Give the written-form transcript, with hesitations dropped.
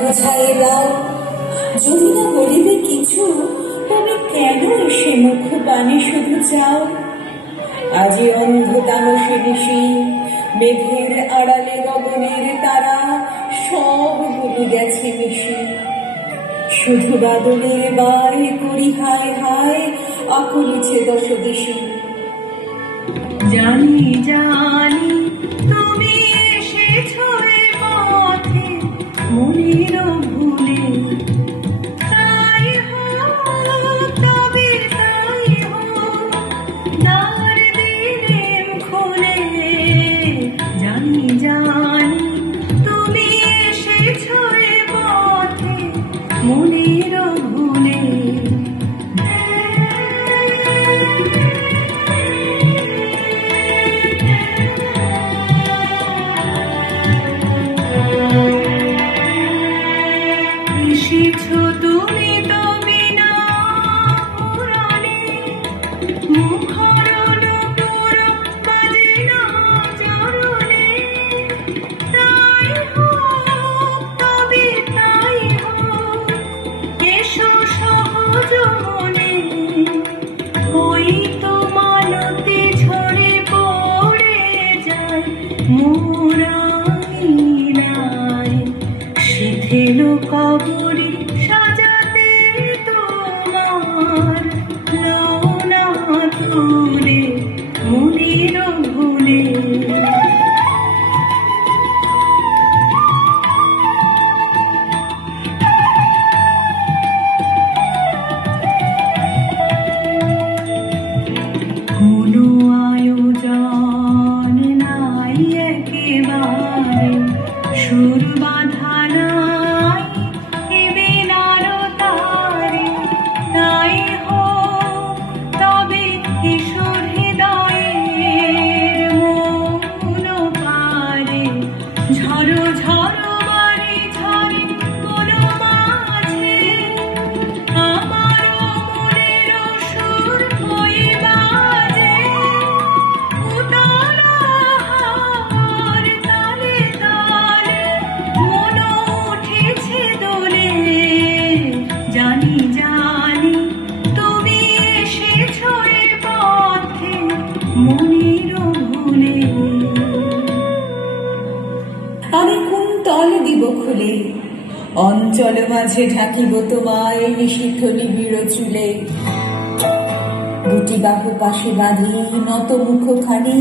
বুঝাই দাও, যদি না বলিবে কিছু, তবে কেন এসে মুখ পানে শুধু চাও? আজি অন্ধ তামসে নিশি, মেঘের আড়ালে গগনের তারা সব ভুলে গেছে মিশি। শুধু বাদলের বাই করি হায় হায়, আকুলিছে দশ দিশি। জানি জানি তুমি এসেছো এ পথে মনের ভুলে, তাই হোক তবে তাই হোক দ্বার দিলেম খুলে। জানি জানি তুমি এসেছো এ পথে মনের ভুলে। এসেছো তুমি তবে না পুরাণে, মুখর নূপুর বাজে না চরণে। তাই হোক তবে তাই হোক, এসো সহজ মনে। ওই তো মালতে ঝরে পড়ে যায় মোরাইলায়, শিথিল কবরী সাজাতে তোমার লওনা তুলে মনের ভুলে। কোনো আয়োজন নাই একেবারে, সুর বাঁধা নাই এবে নারতারে। তাই হোক তবে কিশোর হৃদয়ের মৌন পারে, ঝড়ো ঝড়ো বাড়ি ঝরে কোনো মাঝে। আমারও মনের সুর হয়ে বাজে, উতলা হাওয়ার তালে তালে মন উঠেছে দোলে। জানি জানি তুমি এসেছো এ পথে মনের ভুলে। আমি কোন তল দিব খুলে, অঞ্চল মাঝে ঢাকিব তোমায় নিষিদ্ধ নিবিড় চুলে। দুটি বাহু পাশে বাঁধি নত মুখখানি